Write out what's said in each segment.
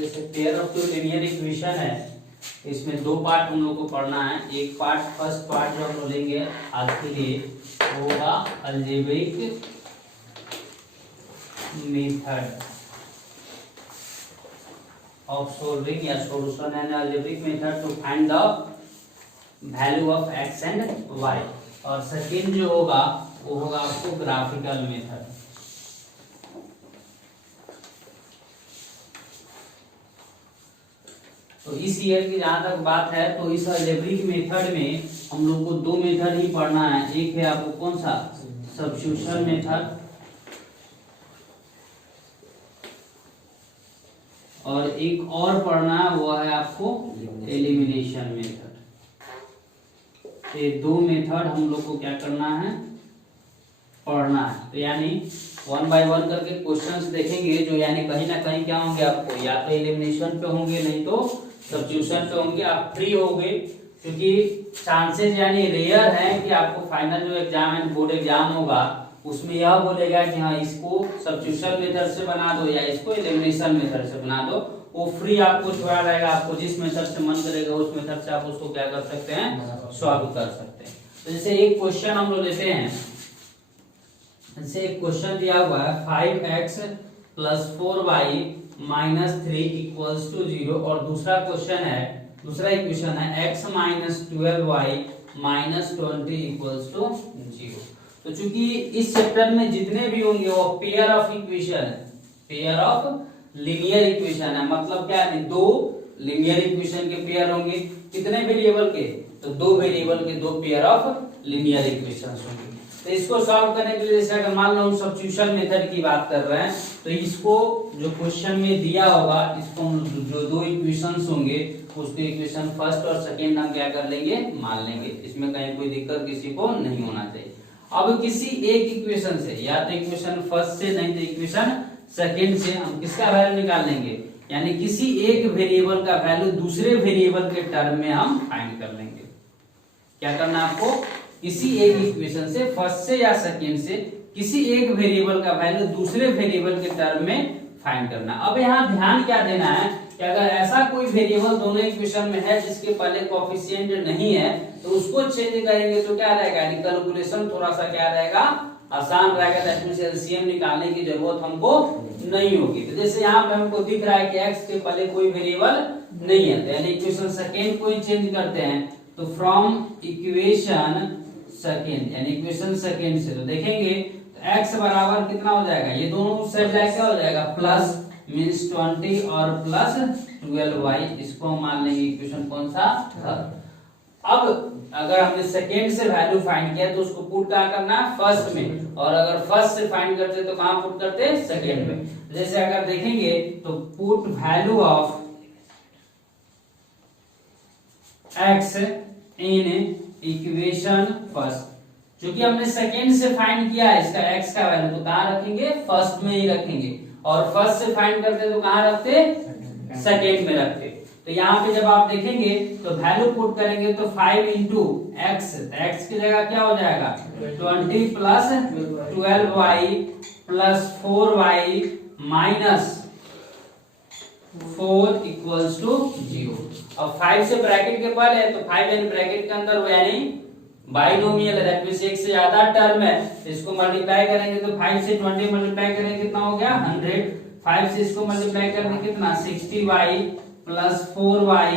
जैसे pair of two linear equation है, इसमें दो पार्ट हम लोग को पढ़ना है। एक पार्ट, फर्स्ट पार्ट जो हम लोग लेंगे आज के लिए वो होगा अलजेब्रिक मेथड ऑफ सोल्विंग या solution and algebraic method to find the value of x and y. और सेकेंड जो होगा वो होगा आपको ग्राफिकल मेथड। तो इस ईयर की जहां तक बात है तो इस अलजेब्रिक मेथड में हम लोग को दो मेथड ही पढ़ना है। एक है आपको कौन सा, सब्स्टिट्यूशन मेथड, और एक और पढ़ना है वो है आपको एलिमिनेशन मेथड। ये दो मेथड हम लोग को क्या करना है, पढ़ना है। तो यानी वन बाय वन करके क्वेश्चंस देखेंगे जो यानी कहीं ना कहीं क्या होंगे आपको, या तो एलिमिनेशन पे होंगे नहीं तो सब्स्टिट्यूशन पे होंगे। आप फ्री होगे क्योंकि चांसेस यानी रेयर है कि आपको फाइनल जो एग्जाम है, बोर्ड एग्जाम होगा, उसमें यह बोलेगा कि हाँ इसको सब्स्टिट्यूशन मेथड से बना दो या इसको एलिमिनेशन मेथड से बना दो। वो फ्री आपको छोड़ा रहेगा, आपको जिस मेथड से मन करेगा उस मेथड से आप उसको क्या कर सकते हैं, सॉल्व कर सकते हैं। तो जैसे एक क्वेश्चन हम लोग लेते हैं, जैसे एक क्वेश्चन दिया हुआ है 5x + 4y - 3 = 0, और दूसरा क्वेश्चन है, दूसरा इक्वेशन है x - 12y - 20 = 0। तो चूंकि इस चैप्टर में जितने भी होंगे वो पेयर ऑफ इक्वेशन है, पेयर ऑफ लीनियर इक्वेशन है। मतलब क्या है, दो लीनियर इक्वेशन के पेयर होंगे। कितने वेरिएबल के, तो दो वेरिएबल के दो पेयर ऑफ लीनियर इक्वेशंस होंगे। तो इसको सॉल्व करने के लिए जैसे अगर मान लो हम सब्स्टिट्यूशन मेथड की बात कर रहे हैं, तो इसको जो क्वेश्चन में दिया होगा, इसको हम जो दो इक्वेशंस होंगे उसको इक्वेशन फर्स्ट और सेकंड हम क्या कर लेंगे, मान लेंगे। इसमें कहीं कोई दिक्कत किसी को नहीं होना चाहिए। अब किसी एक इक्वेशन से, या तो इक्वेशन फर्स्ट से नहीं तो इक्वेशन सेकंड से हम किसका वैल्यू निकाल लेंगे, यानी किसी एक वेरिएबल का वैल्यू दूसरे वेरिएबल के टर्म में हम फाइंड कर लेंगे। क्या करना है आपको, किसी एक इक्वेशन से, फर्स्ट से या सेकंड से, किसी एक वेरिएबल का वैल्यू दूसरे वेरिएबल के टर्म में फाइंड करना। अब यहाँ ध्यान क्या देना है कि अगर ऐसा कोई वेरिएबल दोनों इक्वेशन में है जिसके पहले कोएफिशिएंट नहीं है तो उसको चेंज करेंगे तो क्या रहेगा, यानी कैलकुलेशन थोड़ा सा क्या रहेगा, आसान रहेगा। दैट मींस एलसीएम निकालने की जरूरत हमको नहीं होगी। तो जैसे यहाँ पे हमको दिख रहा है कि x के पहले कोई वेरिएबल नहीं है, तो यानी इक्वेशन सेकंड को ही चेंज करते हैं। तो फ्रॉम इक्वेशन सेकंड, यानी इक्वेशन सेकंड से तो देखेंगे तो x बराबर कितना हो जाएगा, ये दोनों साइड जाके क्या हो जाएगा, प्लस मींस 20 और प्लस 12y, इसको हम मान लेंगे इक्वेशन कौन सा, थर्ड। अब अगर हमने सेकेंड से वैल्यू फाइंड किया तो उसको पुट कहाँ करना है, फर्स्ट में, और अगर फर्स्ट से फाइंड करते तो कहाँ पुट करते, सेकेंड में। जैसे अगर देखेंगे तो put value of x in equation first, क्योंकि हमने सेकेंड से फाइंड किया है इसका x का वैल्यू, तो कहाँ रखेंगे, फर्स्ट में ही रखेंगे, और फर्स्ट से फाइंड करते तो कहाँ रखते, सेकेंड में रखते। तो यहाँ पे जब आप देखेंगे तो वैल्यू पुट करेंगे तो 5 इंटू एक्स, एक्स की जगह क्या हो जाएगा, 20 plus 12y plus 4y minus 4 equals to 0। अब 5 से ब्रैकेट के पहले है तो 5 यानी ब्रैकेट के अंदर वो यानी बाइनोमियल है, दैट मींस एक से ज्यादा टर्म है। इसको मल्टीप्लाई करेंगे तो 5 से 20 मल्टीप्लाई करेंगे कितना हो गया, 100। 5 से इसको मल्टीप्लाई करेंगे कितना, 60y plus 4y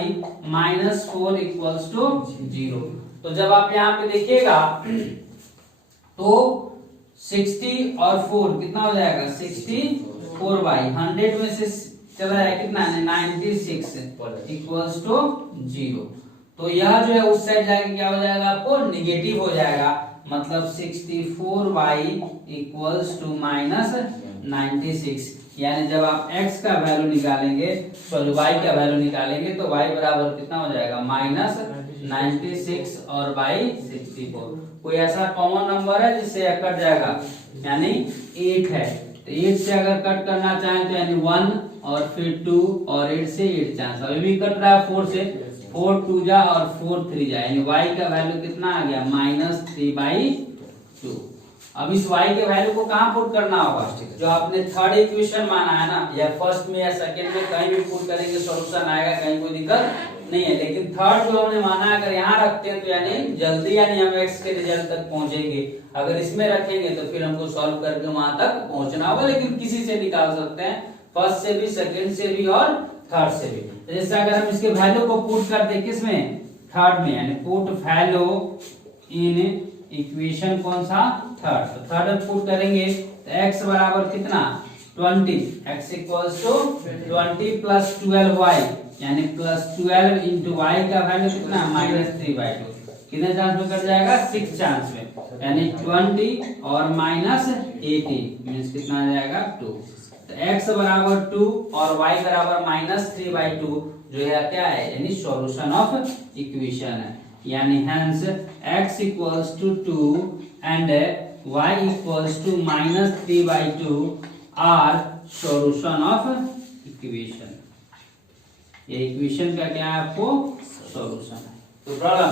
minus 4 equals to 0। तो जब आप यहाँ पे देखिएगा तो 60 और 4 कितना हो जाएगा, 64y, 100 में से चला जाए कितना, 96 इक्वल्स टू 0। तो यह जो है उस साइड जाके क्या हो जाएगा, आपको निगेटिव हो जाएगा, मतलब 64y इक्वल्स टू माइनस 96। यानी जब आप x का वैल्यू निकालेंगे, सॉरी y का वैल्यू निकालेंगे तो y बराबर कितना हो जाएगा, माइनस 96 और by 64। कोई ऐसा कॉमन नंबर है जिससे यह कट जाएगा, यानी 8 है, तो 8 से अगर कट करना चाहें तो यानी 1 और फिर 2 और 8 से 8 चांस, अभी भी कट रहा है 4 से, 4 2 जा और 4 3 जा, यानी y का वैल्यू कितना आ गया, -3/2। अब इस y के वैल्यू को कहाँ पुट करना होगा, जो आपने थर्ड इक्वेशन माना है ना, या फर्स्ट में या सेकंड में कहीं भी पुट करेंगे सॉल्यूशन आएगा, कहीं कोई दिक्कत नहीं है। लेकिन थर्ड जो हमने माना है अगर यहाँ रखते हैं तो यानी जल्दी यानी हम x के रिजल्ट तक पहुंचेंगे। अगर इसमें रखेंगे तो फिर हमको सॉल्व करके वहां तक पहुंचना होगा, लेकिन किसी से निकाल सकते हैं, फर्स्ट से भी, सेकंड से भी और थर्ड से भी। तो जैसे अगर हम इसके वैल्यू को पुट कर दे किसमें, थर्ड में, यानी पुट वैल्यू इन इक्वेशन कौन सा, थर्ड। तो थर्ड में पुट करेंगे तो x बराबर कितना 20, x equals to 20 plus 12y, यानी प्लस 12 इंटू y का वैल्यू कितना -3/2। कितने चांस में कट जाएगा, 6 चांस में, यानी 20 और -80 मींस कितना आ जाएगा 2। तो x बराबर 2 और y बराबर -3/2 जो है क्या है, यानी सॉल्यूशन ऑफ इक्वेशन है। यानी hence x equals to 2 and y equals to -3/2 are solution of equation. ये इक्वेशन का क्या है, आपको सॉल्यूशन है। तो प्रॉब्लम,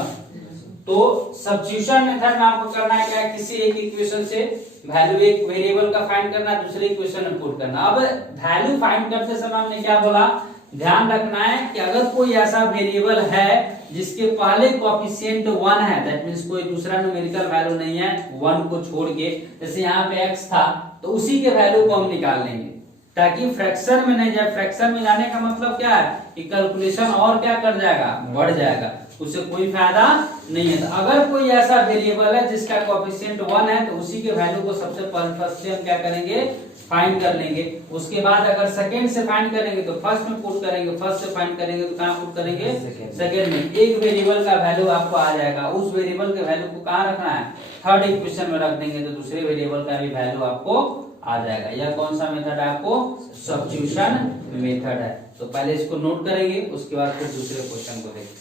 तो सब्स्टिट्यूशन मेथड में आपको करना है क्या है, किसी एक इक्वेशन से वैल्यू एक वेरिएबल का फाइंड करना, दूसरे इक्वेशन में पुट करना। अब वैल्यू फाइंड करते समय हमने क्या बोला, ध्यान रखना है कि अगर कोई ऐसा वेरिएबल है जिसके पहले कोएफिशिएंट 1 है, दैट मींस कोई दूसरा न्यूमेरिकल वैल्यू नहीं है 1 को छोड़ के, जैसे यहाँ पे x था तो उसी के वैल्यू को हम निकाल लेंगे ताकि फ्रैक्शन में नहीं जाए। फ्रैक्शन में जाने का मतलब क्या है कि कैलकुलेशन और क्या कर जाएगा, बढ़ जाएगा, उससे कोई फायदा नहीं है। तो अगर कोई ऐसा वेरिएबल है जिसका कोएफिशिएंट 1 है तो उसी के वैल्यू को सबसे पहले फर्स्ट से हम क्या करेंगे, फाइंड कर लेंगे। उसके बाद अगर सेकंड से फाइंड करेंगे तो फर्स्ट में पुट करेंगे, फर्स्ट से फाइंड करेंगे तो कहां पुट करेंगे, सेकंड में। एक वेरिएबल का वैल्यू आपको आ जाएगा, उस वेरिएबल के वैल्यू को कहां रखना है, थर्ड इक्वेशन में रख देंगे तो दूसरे वेरिएबल का भी वैल्यू आपको आ जाएगा। यह कौन सा मेथड है, आपको सब्स्टिट्यूशन मेथड है। तो पहले इसको नोट करेंगे, उसके बाद फिर दूसरे क्वेश्चन को देखते हैं।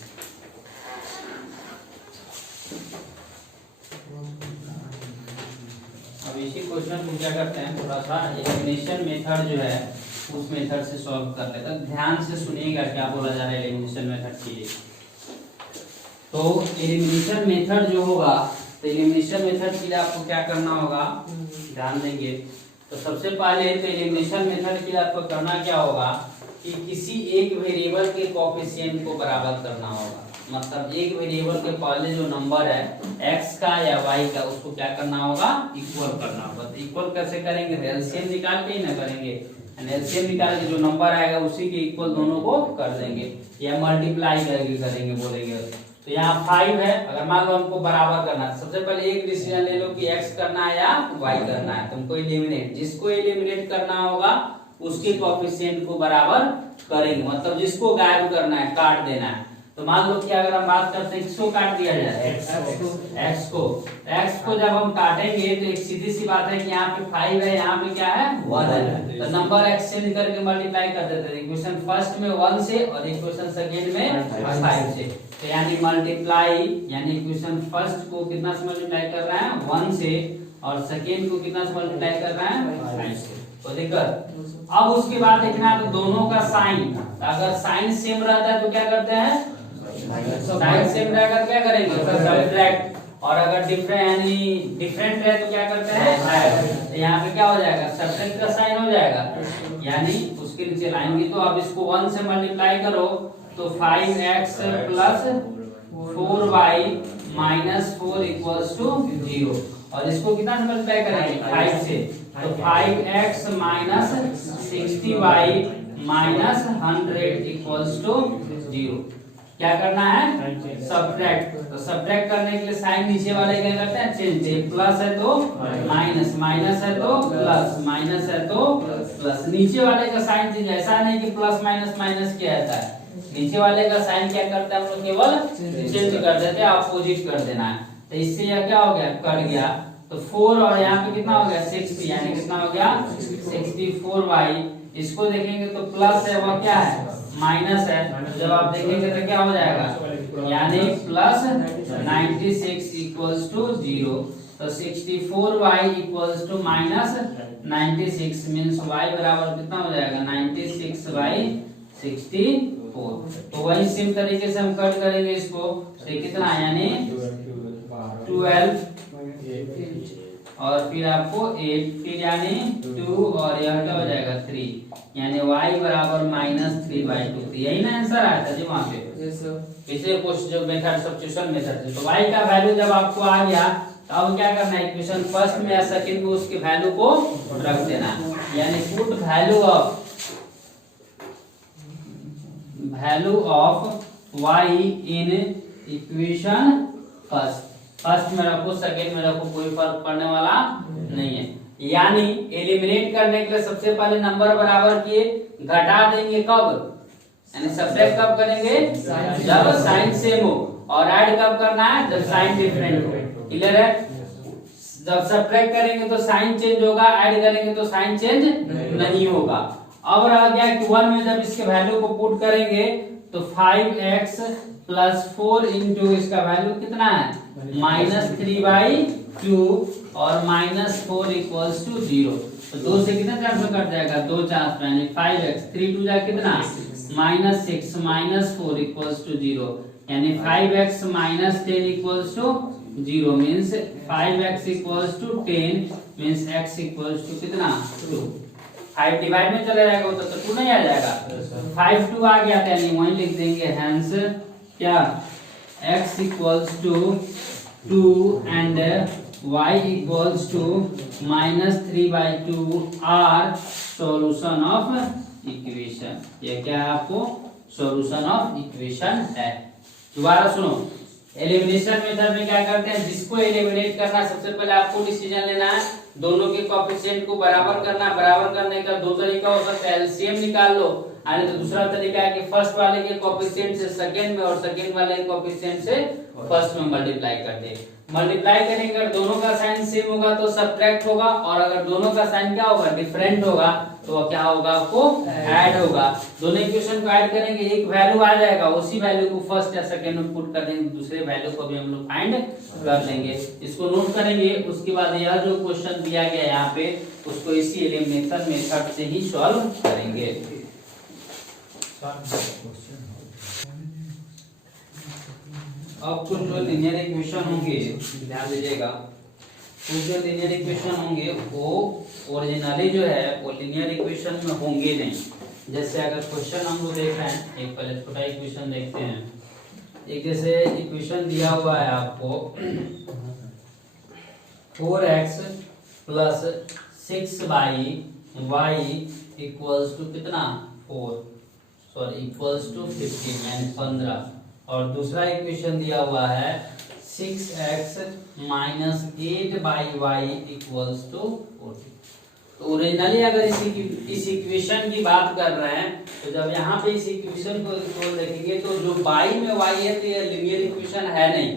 अब इसी क्वेश्चन को क्या करते हैं, थोड़ा सा एलिमिनेशन मेथड जो है उस मेथड से सॉल्व कर लेते हैं। ध्यान से सुनिएगा क्या बोला जा रहा है एलिमिनेशन मेथड के लिए। तो एलिमिनेशन मेथड जो होगा, तो एलिमिनेशन मेथड के लिए आपको क्या करना होगा, ध्यान देंगे। तो सबसे पहले तो एलिमिनेशन मेथड के लिए आपको करना क्या होगा कि किसी एक वेरिएबल के कोएफिशिएंट को बराबर करना होगा। मतलब एक वेरिएबल के पहले जो नंबर है x का या y का, उसको क्या करना होगा, इक्वल करना होगा। तो इक्वल कैसे करेंगे, एलसीएम निकाल के ही ना करेंगे, एलसीएम निकाल के जो नंबर आएगा उसी के इक्वल दोनों को कर देंगे या मल्टीप्लाई करके करेंगे बोलेंगे। तो यहाँ 5 है, अगर मान लो हमको बराबर करना है, सबसे पहले एक डिसीजन ले लो कि x करना है या y करना है। तुमको एलिमिनेट, जिसको एलिमिनेट करना होगा उसके कोएफिशिएंट को बराबर करेंगे, मतलब जिसको गायब करना है, काट देना है। तो मान लो कि अगर हम बात करते हैं किसको काट दिया जाए, x को जब हम काटेंगे तो एक सीधी सी बात है कि यहाँ पे 5 है, यहाँ पे क्या है 1 है, तो नंबर एक्सचेंज करके मल्टीप्लाई कर देते हैं। इक्वेशन फर्स्ट में 1 से और इक्वेशन सेकंड में 5 से। तो यानी मल्टीप्लाई, यानी इक्वेशन फर्स्ट को कितना से मल्टीप्लाई कर रहा है 1 से, और सेकंड को कितना से मल्टीप्लाई कर रहा है 5 से। तो दिक्कत, अब उसके बाद देखना है तो दोनों का साइन, अगर साइन सेम रहता है तो क्या करते हैं, साइन सेम रहेगा क्या करेंगे, सब्ट्रैक्ट, और अगर डिफरेंट है तो क्या करते हैं ऐड। तो यहाँ पे क्या हो जाएगा, सब्ट्रैक्ट का साइन हो जाएगा, यानी उसके नीचे लाएंगे। तो अब इसको 1 से मल्टीप्लाई करो तो 5x plus 4y minus 4 equals to 0, और इसको कितना से मल्टीप्लाई करेंगे 5 से, तो 5x minus 60y minus 100 equals to 0। क्या करना है, सब्ट्रैक्ट। तो सब्ट्रैक्ट करने के लिए साइन नीचे वाले क्या करते हैं, चेंज, प्लस है तो माइनस, माइनस है तो प्लस, माइनस है तो प्लस। नीचे वाले का साइन चेंज, ऐसा नहीं कि प्लस माइनस माइनस किया जाता है, नीचे वाले का साइन क्या करता है हम लोग, केवल चेंज कर देते हैं, अपोजिट कर देना है। तो इससे यह क्या हो गया, कट गया। तो 4 और यहाँ पे कितना हो गया 60, यानी कितना हो गया 64y। इसको देखेंगे तो प्लस है, वह क्या है माइनस है, जब आप देखेंगे तो क्या हो जाएगा, यानी प्लस 96 इक्वल्स टू 0। तो 64y equals to minus 96 means y बराबर कितना हो जाएगा 96/64। तो वही सेम तरीके से हम कट करेंगे इसको, तो कितना यानी 12 और फिर आपको 8 फिर यानी 2 और यह क्या हो जाएगा 3 यानी y बराबर -3/2। यही ना आंसर आया था जी वहां पे। Yes sir. इसे कुछ जो मेथड सब्स्टिट्यूशन मेथड से तो y का वैल्यू जब आपको आ गया तो अब क्या करना है, इक्वेशन फर्स्ट में या सेकंड में उसके वैल्यू को रख देना, यानी put value of y in equation first में रखो सेकंड में रखो, कोई फर्क पड़ने वाला नहीं है। यानी एलिमिनेट करने के लिए सबसे पहले नंबर बराबर किए, घटा देंगे कब, यानी सब्ट्रैक्ट कब करेंगे जब साइन सेम हो, और ऐड कब करना है जब साइन डिफरेंट हो। क्लियर है? जब सब्ट्रैक्ट करेंगे तो साइन चेंज होगा, ऐड करेंगे तो साइन चेंज नहीं होगा। अब रह गया कि 1 में जब इसके वैल्यू को पुट करेंगे तो 5x + 4 इंटू इसका वैल्यू कितना है -3/2 और -4 = 0। तो 2 से कितना चांस में कट जाएगा, 2 चांस में, यानी 5x 3 2 जा कितना -6 -4 = 0, यानी 5x - 10 = 0 means 5x = 10 means x = कितना 2। 5 डिवाइड में चला जाएगा तो 2 नहीं आ जाएगा, 5 2 आ गया था, यानी वहीं लिख देंगे हेंस क्या x = 2 and y = -3/2 are solution of equation. ये क्या है आपको सॉल्यूशन ऑफ इक्वेशन है। दोबारा सुनो, एलिमिनेशन मेथड में क्या करते हैं, जिसको एलिमिनेट करना सबसे पहले आपको डिसीजन लेना है, दोनों के कोएफिशिएंट को बराबर करना। बराबर करने का दो तरीका हो सकता है, एलसीएम निकाल लो, यानी तो दूसरा तरीका है कि फर्स्ट वाले के कोएफिशिएंट से सेकंड में और सेकंड वाले के कोएफिशिएंट से फर्स्ट में मल्टीप्लाई कर दे। मल्टीप्लाई करेंगे अगर दोनों का साइन सेम होगा तो सब्ट्रैक्ट होगा, और अगर दोनों का साइन क्या होगा डिफरेंट होगा तो क्या होगा आपको ऐड होगा। दोनों इक्वेशन को ऐड करेंगे, एक वैल्यू आ जाएगा, उसी वैल्यू को फर्स्ट या सेकंड में पुट कर देंगे, दूसरे वैल्यू को भी हम लोग फाइंड कर लेंगे। इसको नोट करेंगे, उसके बाद यह जो क्वेश्चन दिया गया यहाँ पे उसको इसी एलिमिनेशन मेथड से ही सॉल्व करेंगे। अब कुछ जो लीनियर इक्वेशन होंगे ध्यान दीजिएगा, कुछ जो लीनियर इक्वेशन होंगे वो ओरिजिनली जो है वो लीनियर इक्वेशन में होंगे नहीं। जैसे अगर क्वेश्चन हम लोग देख रहे हैं, एक पहले छोटा इक्वेशन देखते हैं। एक जैसे इक्वेशन दिया हुआ है आपको 4x + 6y = कितना 15 यानी 15, और दूसरा इक्वेशन दिया हुआ है 6x - 8y = 40। तो ओरिजिनली अगर इस इक्वेशन की बात कर रहे हैं तो जब यहाँ पे इस इक्वेशन को देखेंगे तो जो बाई में y है तो ये लीनियर इक्वेशन है नहीं,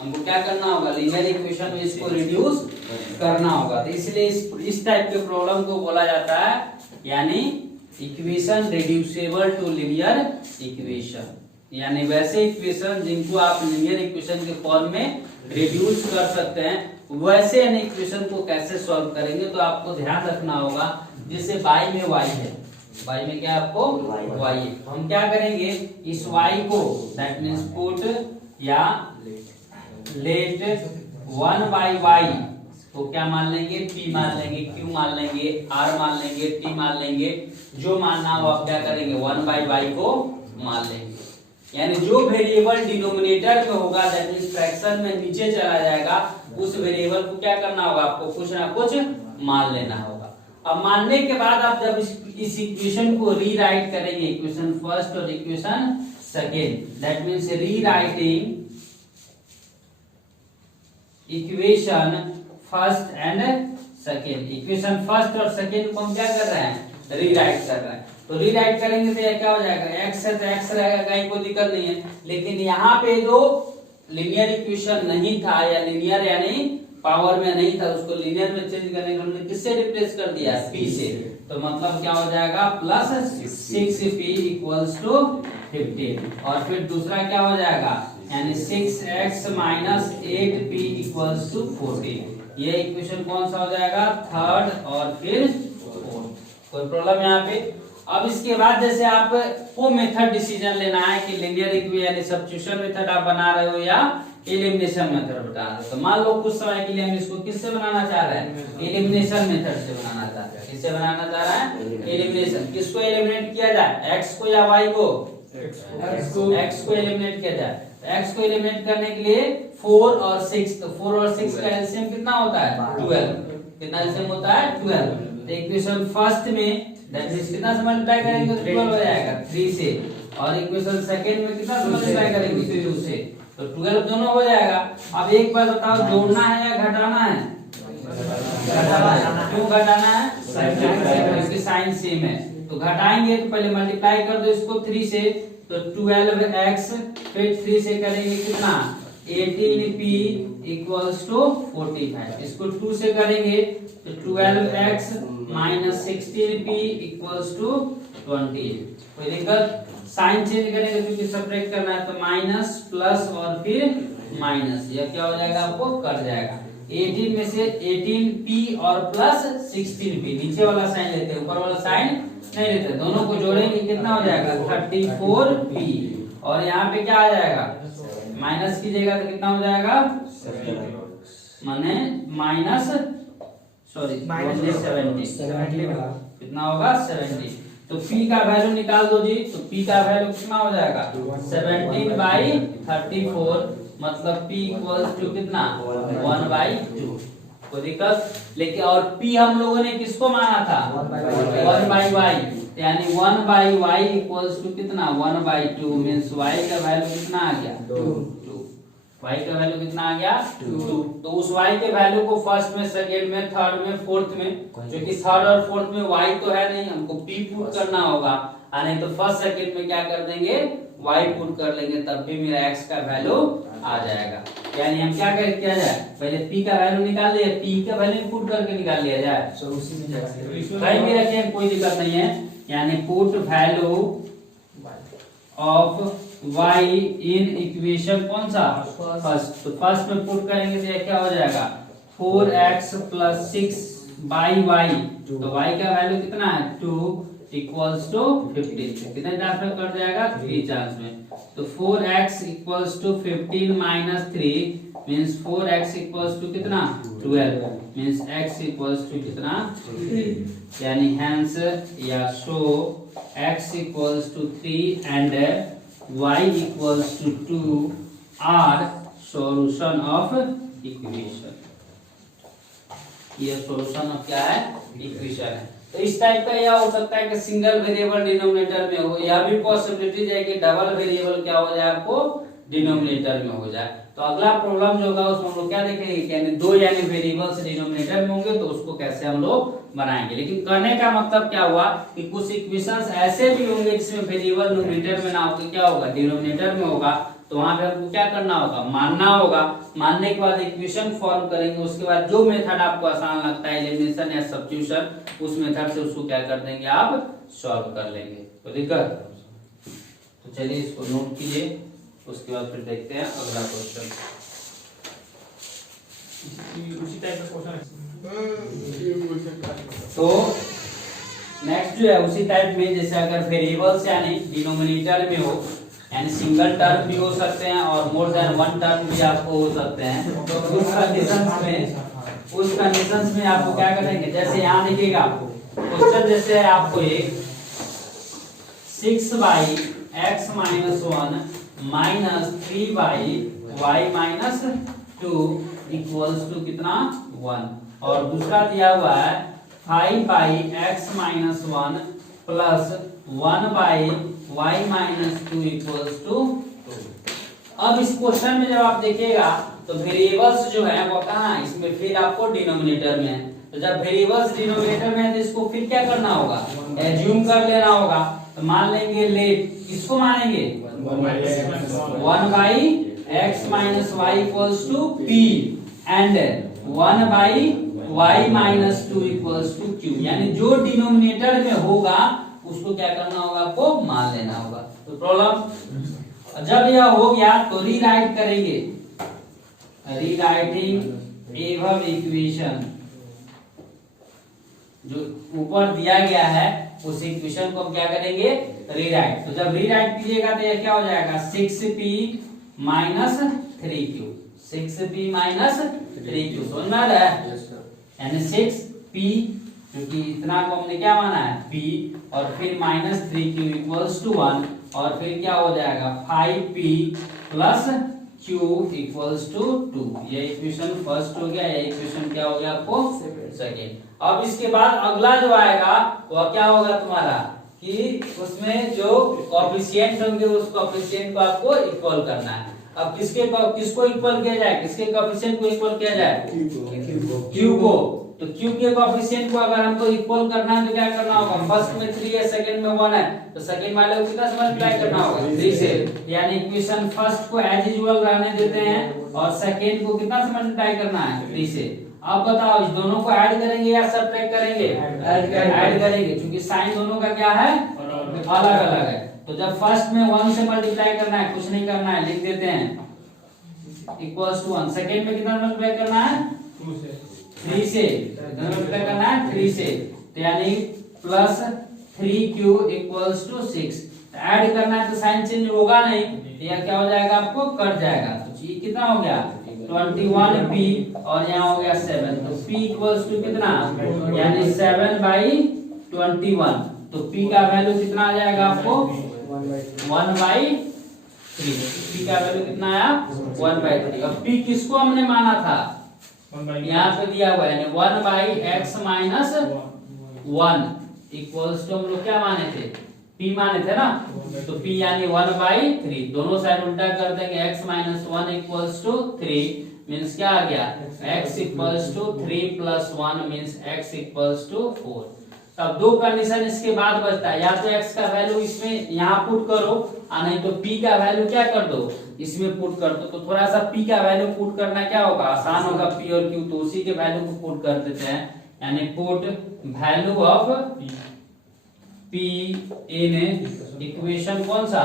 हमको क्या करना होगा लीनियर इक्वेशन में इसको रिड्यूस करना होगा। तो इसलिए इस टाइप के प्रॉब्लम को बोला जाता है यानी equation reducible to linear equation, यानी वैसे इक्वेशन जिनको आप लीनियर इक्वेशन के फॉर्म में रिड्यूस कर सकते हैं, वैसे यानी इक्वेशन को कैसे सॉल्व करेंगे। तो आपको ध्यान रखना होगा जैसे बाई में y है, बाई में क्या आपको y है, तो हम क्या करेंगे इस y को दैट मींस पुट या लेट 1/y को क्या मान लेंगे p मान लेंगे, q मान लेंगे, r मान लेंगे, t मान लेंगे, जो मानना हो आप क्या करेंगे 1/y को मान लेंगे। यानी जो वेरिएबल डिनोमिनेटर में होगा दैट मींस फ्रैक्शन में नीचे चला जाएगा, उस वेरिएबल को क्या करना होगा आपको कुछ ना कुछ मान लेना होगा। अब मानने के बाद आप जब इस इक्वेशन को रीराइट करेंगे, इक्वेशन फर्स्ट और equation second, that means rewriting equation first and second, equation first और सेकेंड को हम क्या कर रहे हैं रीराइट कर रहे हैं। तो रीराइट करेंगे तो क्या हो जाएगा x है तो x रहेगा, कहीं कोई दिक्कत नहीं है। लेकिन यहाँ पे जो लीनियर इक्वेशन नहीं था या लीनियर यानी पावर में नहीं था, उसको लीनियर में चेंज करने के हमने किससे रिप्लेस कर दिया p से, तो मतलब क्या हो जाएगा +6p = 15, और फिर दूसरा क्या हो जाएगा यानी 6x - 8p = 40। ये इक्वेशन कौन सा हो जाएगा थर्ड और फिर फोर्थ। कोई प्रॉब्लम यहाँ पे। अब इसके बाद जैसे आपको मेथड डिसीजन लेना है कि लीनियर इक्वेशन यानी सब्स्टिट्यूशन मेथड आप बना रहे हो या एलिमिनेशन मेथड बता दो। तो मान लो कुछ समय के लिए हम इसको किससे बनाना चाह रहे हैं, एलिमिनेशन मेथड से बनाना चाहते हैं। किससे बनाना चाह रहे हैं, एलिमिनेशन। किसको एलिमिनेट किया जाए, x को या y को, x को एलिमिनेट किया जाए। x को एलिमिनेट करने के लिए 4 और 6, तो 4 और 6 का एलसीएम कितना होता है 12। कितना एलसीएम होता है 12। तो इक्वेशन फर्स्ट में दैट मींस कितना से मल्टीप्लाई करेंगे तो 12 हो जाएगा 3 से, और इक्वेशन सेकंड में कितना से मल्टीप्लाई करेंगे 2 से, तो 12 दोनों हो जाएगा। अब एक बार बताओ, जोड़ना है या घटाना है, घटाना है। क्यों घटाना है, क्योंकि साइन सेम है। तो घटाएंगे तो पहले मल्टीप्लाई कर दो इसको 3 से, तो 12x फिर 3 से करेंगे कितना 18p इक्वल्स टू 45। इसको 2 से करेंगे तो 12x minus 16p equals to 28। कोई दिक्कत, साइन चेंज करेंगे क्योंकि सब्ट्रैक्ट करना है, तो माइनस प्लस और फिर माइनस, यह क्या हो जाएगा आपको कट जाएगा। 18 में से 18p और प्लस 16p, नीचे वाला साइन लेते हैं ऊपर वाला साइन नहीं लेते, दोनों को जोड़ेंगे कितना हो जाएगा 34p, और यहाँ पे क्या आ जाएगा माइनस कीजिएगा तो कितना हो जाएगा माने माइनस 70 कितना होगा 70। तो p का वैल्यू निकाल दो जी, तो p का वैल्यू कितना हो जाएगा 17/34, मतलब p इक्वल्स टू कितना 1/2। कोई दिक्कत, लेकिन और p हम लोगों ने किसको माना था 1/y, यानी 1/y इक्वल्स टू कितना 1/2, मींस y का वैल्यू कितना आ गया 2। y का वैल्यू कितना आ गया 2। तो उस y के वैल्यू को फर्स्ट में, सेकंड में, थर्ड में, फोर्थ में, क्योंकि थर्ड और फोर्थ में y तो है नहीं, हमको p पुट करना होगा, नहीं तो फर्स्ट सेकंड में क्या कर देंगे y पुट कर लेंगे, तब भी मेरा x का वैल्यू आ जाएगा। यानी हम क्या किया जाए, पहले p का वैल्यू निकाल लिया, p का वैल्यू पुट करके निकाल लिया जाए, कहीं भी रखें कोई दिक्कत नहीं है। यानी put value of y in equation कौन सा फर्स्ट, तो फर्स्ट में पुट करेंगे तो ये क्या हो जाएगा 4x प्लस 6/y, तो y का वैल्यू कितना है 2 इक्वल्स टू 15, कितने चांस में कट जाएगा 3 चांस में, तो 4x equals to 15 minus 3 means 4x equals to कितना 12, मींस x इक्वल्स टू कितना 3, यानी हेंस या so x equals to 3 and y equals to 2 are solution of equation। ये solution of क्या है इक्वेशन है। तो इस टाइप का यह हो सकता है कि सिंगल वेरिएबल डिनोमिनेटर में हो, या भी पॉसिबिलिटी है कि डबल वेरिएबल क्या हो जाए आपको डिनोमिनेटर में हो जाए। तो अगला प्रॉब्लम जो होगा उसमें हम लोग क्या देखेंगे, यानी दो यानी वेरिएबल्स डिनोमिनेटर में होंगे तो उसको कैसे हम लोग बनाएंगे। लेकिन करने का मतलब क्या हुआ कि कुछ इक्वेशंस ऐसे भी होंगे जिसमें वेरिएबल न्यूमरेटर में ना होगा, क्या होगा डिनोमिनेटर में होगा, तो वहां पे हमको क्या करना होगा मानना होगा। मानने के बाद इक्वेशन फॉर्म करेंगे, उसके बाद जो मेथड आपको आसान लगता है एलिमिनेशन या सब्स्टिट्यूशन, उस मेथड से उसको क्या कर देंगे आप सॉल्व कर लेंगे। तो दिक्कत, तो चलिए इसको नोट कीजिए, उसके बाद फिर देखते हैं अगला क्वेश्चन। उसी टाइप का क्वेश्चन है। तो नेक्स्ट जो है उसी टाइप में, जैसे अगर वेरिएबल्स यानी डिनोमिनेटर में हो, यानी सिंगल टर्म भी हो सकते हैं और मोर देन वन टर्म भी आपको हो सकते हैं, तो उस कंडीशंस में आपको क्या करेंगे, जैसे यहाँ देखिएगा आपको क्वेश्चन जैसे है आपको एक 6/x - 1 minus 3/y - 2 equals to कितना 1, और दूसरा दिया हुआ है 5/x - 1 plus 1/y - 2 equals to 2। अब इस क्वेश्चन में जब आप देखिएगा तो वेरिएबल्स जो है वो कहाँ, इसमें फिर आपको डिनोमिनेटर में है। तो जब वेरिएबल्स डिनोमिनेटर में है तो इसको फिर क्या करना होगा, एज्यूम कर लेना होगा। तो मान लेंगे लेट, किसको मानेंगे 1/x - y equals to p and 1/y - 2 equals to q, यानी जो डिनोमिनेटर में होगा उसको क्या करना होगा आपको मान लेना होगा। तो प्रॉब्लम जब यह हो गया तो रीराइट करेंगे, रीराइटिंग एवं इक्वेशन जो ऊपर दिया गया है उस इक्वेशन को हम क्या करेंगे रीराइट। तो जब रीराइट कीजिएगा तो यह क्या हो जाएगा 6p - 3q, 6p minus 3q, समझ में आ रहा है? यानी 6p, क्योंकि इतना को हमने क्या माना है p, और फिर माइनस 3q इक्वल्स टू 1, और फिर क्या हो जाएगा 5p plus q equals to 2। ये इक्वेशन फर्स्ट हो गया, ये इक्वेशन क्या हो गया आपको सेकेंड। अब इसके बाद अगला जो आएगा वह क्या होगा तुम्हारा कि उसमें जो कोएफिशिएंट होंगे उस कोएफिशिएंट को आपको इक्वल करना है। अब किसको इक्वल किया जाए, किसके कोएफिशिएंट को इक्वल किया जाए? q को। तो q के कोएफिशिएंट को अगर हमको इक्वल करना है तो क्या करना होगा? फर्स्ट में 3 है, सेकंड में 1 है, तो सेकंड वाले को कितना से मल्टीप्लाई करना होगा? 3 से। यानी इक्वेशन फर्स्ट को एज यूजुअल रहने देते हैं और सेकंड को कितना से मल्टीप्लाई करना है? 3 से। अब बताओ इस दोनों को ऐड करेंगे या सब्ट्रैक्ट करेंगे? ऐड करेंगे, क्योंकि साइन दोनों का क्या है? अलग अलग है। तो जब फर्स्ट में 1 से मल्टीप्लाई करना है, कुछ नहीं करना है, लिख देते हैं इक्वल्स टू 1। सेकंड में कितना मल्टीप्लाई करना है? 2 से 3 से। कितना मल्टीप्लाई करना है? 3 से। तो यानी plus 3q equals to 6। Add करना है तो साइन चेंज होगा नहीं, यह क्या हो जाएगा आपको? कट जाएगा। तो ये कितना हो गया? 21p, और यहाँ हो गया 7। तो p इक्वल्स टू कितना? यानी 7/21। तो p का वैल्यू कितना आ जाएगा आपको? 1/3। p का वैल्यू कितना आया? 1/3। अब p किसको हमने माना था? यहाँ पे दिया हुआ है 1/x माइनस 1 इक्वल्स टू हम लोग क्या माने थे? p माने थे ना। तो p यानी 1/3। दोनों साइड उल्टा कर देंगे, x minus 1 equals to 3 means क्या आ गया? x equals to 3 plus 1 means x equals to 4। तब दो कंडीशन इसके बाद बचता है, या तो x का वैल्यू इसमें यहाँ पुट करो, और नहीं तो p का वैल्यू क्या कर दो? इसमें पुट कर दो। तो थोड़ा सा p का वैल्यू पुट करना क्या होगा? आसान होगा। p और q, तो उसी के वैल्यू को पुट कर देते हैं। यानी put value of p in equation कौन सा?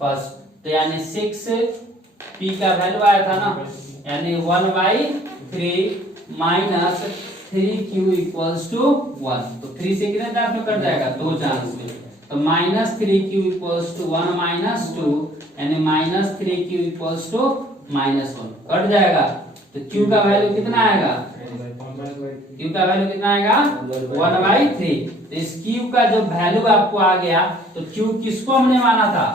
फर्स्ट। तो यानी 6p का वैल्यू आया था ना, यानी 1/3 माइनस 3q इक्वल्स टू 1। तो 3 से कितने चांस में कट जाएगा? 2 चांस में। तो minus 3q equals to 1 minus 2, यानी minus 3q equals to minus 1 cut जाएगा। तो q का वैल्यू कितना आएगा? q का वैल्यू कितना आएगा? 1/3। तो इस q का जो वैल्यू आपको आ गया, तो q किसको हमने माना था?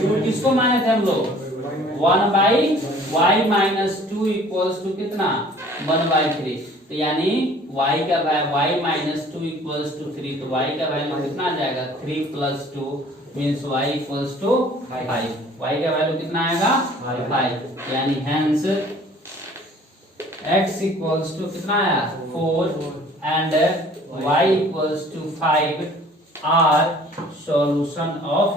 q किसको माने थे हम लोग? 1/y माइनस 2 इक्वल्स टू कितना? 1/3। तो यानी y का y माइनस 2 इक्वल्स टू 3। तो y का वैल्यू कितना आ जाएगा? 3 plus 2 means y equals to 5। y का वैल्यू कितना आएगा? 5। यानी हेंस x इक्वल्स टू कितना आया? 4 and y equals to 5 are solution of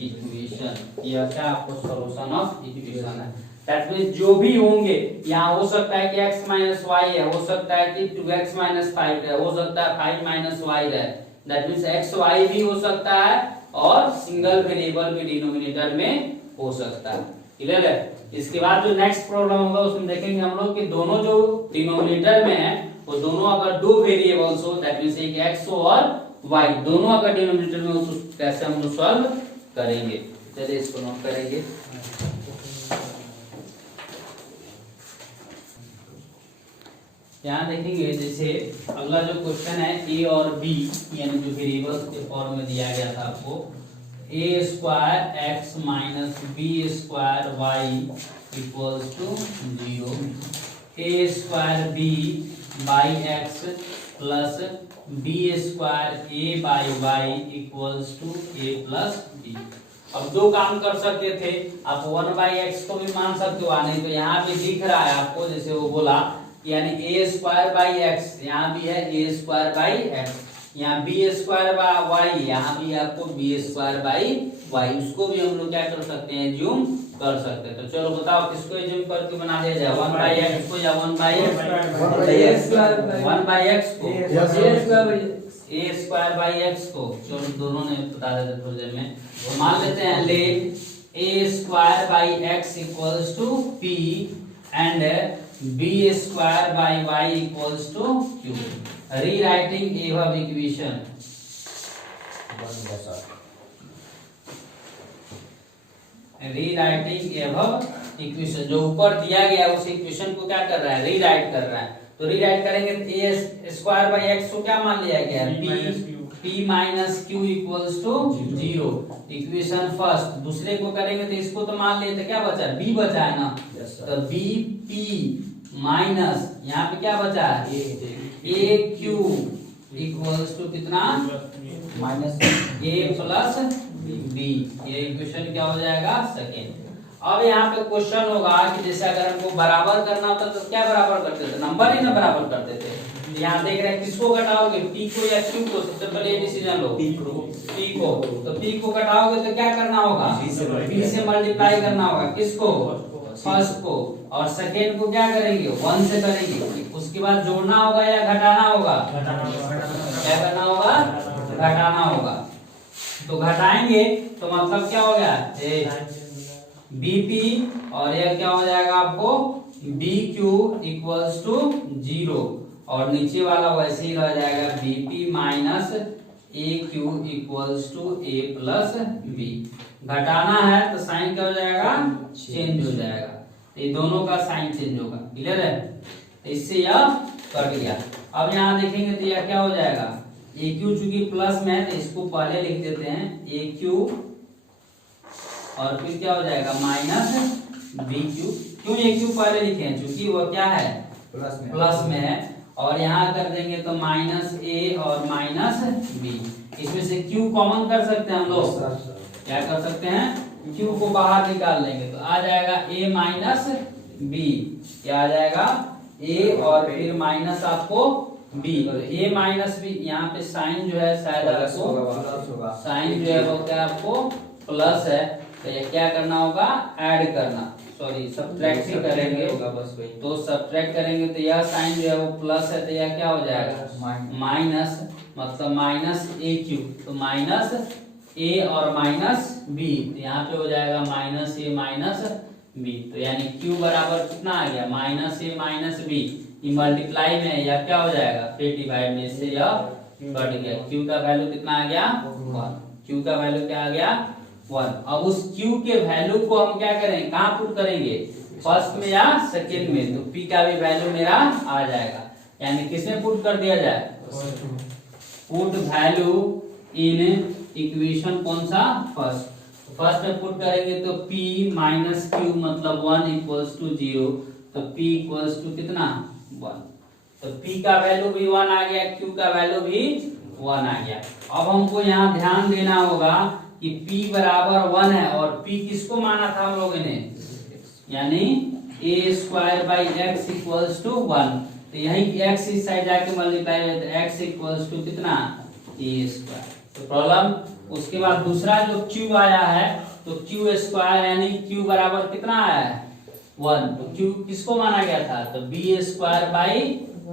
equation. यह क्या आपको सॉल्यूशन ऑफ इक्वेशन है। दैट मींस जो भी होंगे, यहाँ हो सकता है कि x माइनस y है, हो सकता है कि 2x माइनस 5 है, हो सकता है 5 माइनस y है। दैट मींस x y भी हो सकता है और सिंगल वेरिएबल भी डिनोमिनेटर में हो सकता है। क्लियर है? इसके बाद जो नेक्स्ट प्रॉब्लम होगा उसमें देखेंगे हम लोग कि दोनों जो डिनोमिनेटर में है वो दोनों अगर दो वेरिएबल्स हो, दैट मींस एक x हो और y, दोनों अगर डिनोमिनेटर में हो तो कैसे हम लोग सॉल्व करेंगे। चलिए इसको नोट करेंगे। यहाँ देखेंगे जैसे अगला जो क्वेश्चन है a और b, यानी जो वेरिएबल्स के फॉर्म में दिया गया था आपको, a square x minus b square y equals to 0, a square b by x plus b square a by y equals to a plus b। अब दो काम कर सकते थे, आप 1/x को भी मान सकते हो, नहीं तो यहाँ भी दिख रहा है आपको जैसे वो बोला, यानी a स्क्वायर बाई एक्स, यहाँ भी है a स्क्वायर बाई एक्स, यहाँ b स्क्वायर बाई वाई, यहाँ भी आपको b स्क्वायर बाई वाई, उसको भी हम लोग क्या कर सकते हैं? ज्यूम कर सकते हैं। तो चलो बताओ किसको ज्यूम करके बना दिया जाए? 1/x को या 1/x को a स्क्वायर बाई एक्स को। चलो दोनों ने बता देते थोड़ी देर में। तो मान लेते हैं let a square by x equals to p and b square by y equals to q। Rewriting above equation, rewriting above equation जो ऊपर दिया गया उस इक्वेशन को क्या कर रहा है, रीराइट कर रहा है। तो रीराइट करेंगे तो ए स्क्वायर बाई एक्स को क्या मान लिया गया, p minus q equals to 0। Equation first. दूसरे को करेंगे तो इसको तो मान लिए तो क्या बचा, बी बचा है ना, तो बी पी माइनस यहाँ पे क्या बचा है, ए क्यू इक्वल्स टू कितना, माइनस ए प्लस बी। ये इक्वेशन क्या हो जाएगा, सेकेंड। अब यहाँ पे क्वेश्चन होगा कि जैसे अगर हमको बराबर करना होता तो क्या बराबर करते थे, नंबर ही ना बराबर करते थे। यहाँ देख रहे हैं किसको घटाओगे, पी को या क्यू को, सबसे पहले ये डिसीजन लो, पी को। तो पी को घटाओगे तो क्या करना होगा, बी से मल्टीप्लाई करना होगा, किसको, फर्स्ट को। और सेकेंड को क्या करेंगे, 1 से करेंगे। उसके बाद जोड़ना होगा या घटाना होगा, क्या करना होगा, घटाना होगा। तो घटाएंगे तो मतलब क्या हो गया, बीपी और यह क्या हो जाएगा आपको, बी क्यू इक्वल्स टू 0। और नीचे वाला वैसे ही रह जाएगा, b p minus a q equals to a plus b. घटाना है तो साइन क्या हो जाएगा, चेंज हो जाएगा। तो ये दोनों का साइन चेंज होगा, क्लियर है। तो इससे यह कट गया। अब यहाँ देखेंगे तो यह क्या हो जाएगा, ए क्यू चूंकि प्लस में है तो इसको पहले लिख देते हैं, ए क्यू और फिर क्या हो जाएगा, माइनस बी क्यू। क्यों ए क्यू पहले लिखे हैं, क्योंकि वो क्या है, प्लस में है। और यहाँ कर देंगे तो माइनस ए और माइनस बी। इसमें से क्यू कॉमन कर सकते हैं हम लोग, क्या कर सकते हैं, क्यू को बाहर निकाल लेंगे तो आ जाएगा ए माइनस बी। क्या आ जाएगा, ए और फिर माइनस आपको बी। ए माइनस बी, यहाँ पे साइन जो है शायद आपको, साइन जो है वो क्या आपको प्लस है, तो ये क्या करना होगा, ऐड करना, सॉरी सब्ट्रैक्ट ही करेंगे बस वही। तो सब्ट्रैक्ट करेंगे तो यह साइन जो है वो प्लस है, तो यह क्या हो जाएगा, माइनस, मतलब माइनस ए क्यू। तो माइनस ए और माइनस बी, तो यहाँ पे हो जाएगा माइनस ए माइनस बी। तो यानी क्यू बराबर कितना आ गया, माइनस ए माइनस बी। ये मल्टीप्लाई में या क्या हो जाएगा, फिर डिवाइड में से यह कट गया। क्यू का वैल्यू कितना आ गया, 1। क्यू का वैल्यू क्या आ गया, 1। अब उस Q के वैल्यू को हम क्या करें, कहाँ पुट करेंगे, फर्स्ट में या सेकेंड में। तो P का भी वैल्यू मेरा आ जाएगा, यानी किसमें पुट कर दिया जाए, पुट वैल्यू इन इक्वेशन कौन सा, फर्स्ट। फर्स्ट में पुट करेंगे तो P माइनस क्यू मतलब 1 इक्वल्स टू 0। तो P इक्वल्स टू कितना, 1। तो P का वैल्यू भी 1 आ गया, Q का वैल्यू भी 1 आ गया। अब हमको यहाँ ध्यान देना होगा कि P बराबर 1 है और P किसको माना था हम लोगों ने, यानी a square by x equals to 1। तो यही x इस साइड जाके मल्टीप्लाई हो तो x इक्वल्स टू कितना, ए स्क्वायर। तो प्रॉब्लम, उसके बाद दूसरा जो Q आया है तो Q स्क्वायर यानी Q बराबर कितना आया है, 1। तो Q किसको माना गया था, तो बी स्क्वायर बाई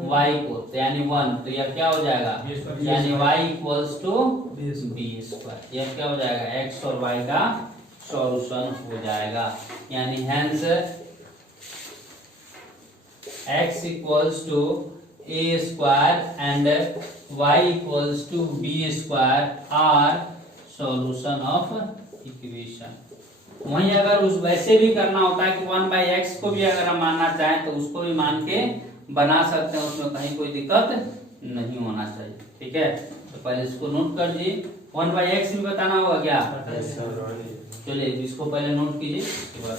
y को, तो यानी 1। तो यह क्या हो जाएगा, यानी y equals to b square. यह क्या हो जाएगा, x और y का सॉल्यूशन हो जाएगा। यानी hence x equals to a square and y equals to b square are solution of equation. वहीं अगर उस वैसे भी करना होता है कि 1/x को भी अगर हम मानना चाहें तो उसको भी मान के बना सकते हैं, उसमें कहीं कोई दिक्कत नहीं होना चाहिए, ठीक है। तो पहले इसको नोट कर लीजिए, 1/x भी बताना होगा क्या, चलिए इसको पहले नोट कीजिए, उसके बाद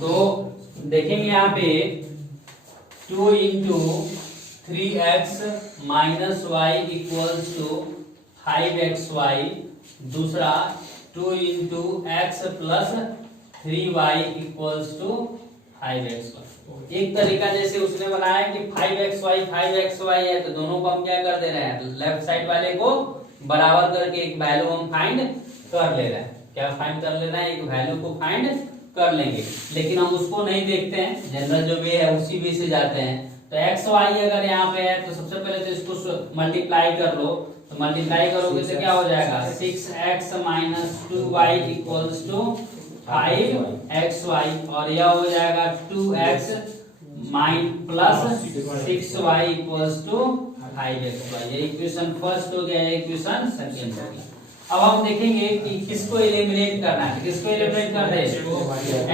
तो देखेंगे यहाँ पे 2 into 3x minus y equals to 5xy। दूसरा 2 into x plus 3y equals to 5xy। एक तरीका जैसे उसने बनाया कि 5xy है, तो दोनों को हम क्या कर दे रहे हैं, लेफ्ट साइड वाले को बराबर करके एक वैल्यू हम फाइंड कर ले रहे हैं। क्या फाइंड कर लेना है, एक वैल्यू को फाइंड कर लेंगे। लेकिन हम उसको नहीं देखते हैं, जनरल जो वे है उसी वे से जाते हैं। तो एक्स वाई अगर यहाँ पे है तो सबसे पहले तो इसको मल्टीप्लाई कर लो। तो मल्टीप्लाई करोगे तो क्या हो जाएगा, 6x minus 2y equals to 5xy। और यह हो जाएगा 2x plus 6y equals to 5xy। ये इक्वेशन फर्स्ट हो गया, इक्वेशन सेकंड हो गया। अब हम देखेंगे कि किसको एलिमिनेट करना है, किसको एलिमिनेट कर दे,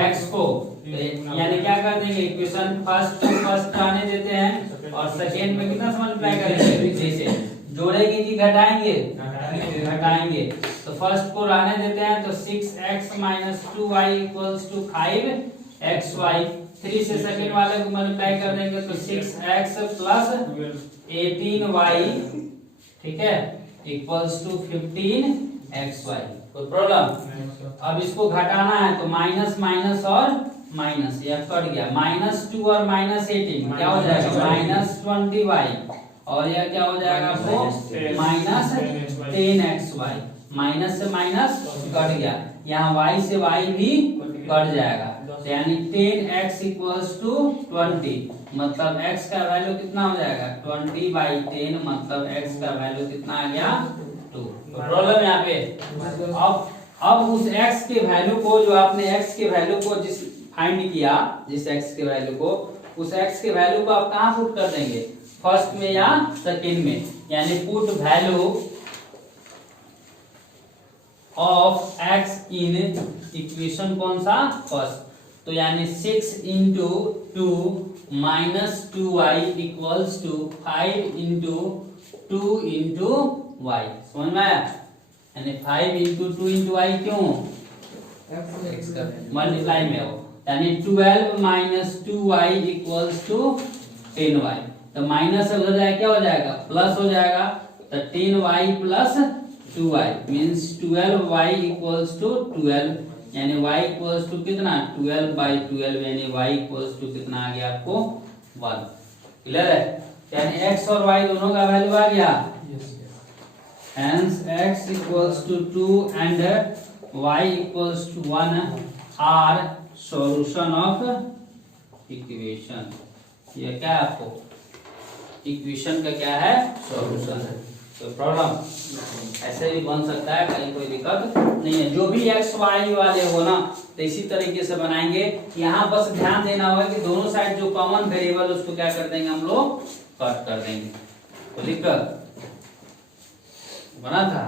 x को, यानी क्या कर देंगे, इक्वेशन फर्स्ट आने देते हैं और सेकेंड में कितना से मल्टीप्लाई करेंगे, जैसे जोड़ेंगे कि घटाएंगे, घटाएंगे। तो फर्स्ट को रहने देते हैं, तो 6x minus 2y equals to 5xy। 3 से सेकेंड वाले को मल्टीप्लाई कर देंगे तो 6x प्लस 18y, ठीक है, इक्वल्स टू 15xy। कोई प्रॉब्लम? अब इसको घटाना है तो माइनस माइनस और माइनस, यह कट गया, -2 और -18 क्या हो जाएगा, -20y, और यह क्या हो जाएगा आपको, -10xy। माइनस से माइनस कट गया, यहाँ y से y भी कट जाएगा, तो यानी 10x इक्वल्स टू 20, मतलब x का वैल्यू कितना हो जाएगा, 20/10, मतलब x का वैल्यू कितना आ गया, 2। तो प्रॉब्लम यहाँ पे, अब उस x के वैल्यू को, जो आपने x के वैल्यू को जिस फाइंड किया, जिस x के वैल्यू को, उस x के वैल्यू को आप कहाँ पुट कर देंगे, फर्स्ट में या सेकेंड में, यानी put value of x in equation कौन सा, फर्स्ट। तो यानी 6 into 2 minus 2y equals to 5 into 2 into y, समझ में आया, यानी 5 इंटू 2 इंटू y, क्यों, मल्टीप्लाई में हो, यानी 12 minus 2y equals to 10y। तो माइनस से उधर जाए क्या हो जाएगा, प्लस हो जाएगा, तो 10y plus 2y means 12y equals to 12, यानी y इक्वल्स टू कितना, 12/12, यानी y इक्वल्स टू कितना आ गया आपको, 1। क्लियर है, यानी x और y दोनों का वैल्यू आ गया, hence x equals to 2 and y equals to 1 are solution of equation. ये क्या है आपको, इक्वेशन का क्या है, सॉल्यूशन है। तो प्रॉब्लम ऐसे भी बन सकता है, कहीं कोई दिक्कत नहीं है, जो भी x y वाले हो ना, तो इसी तरीके से बनाएंगे। यहाँ बस ध्यान देना होगा कि दोनों साइड जो कॉमन वेरिएबल उसको क्या कर देंगे हम लोग, कट कर देंगे। तो दिक्कत बना था।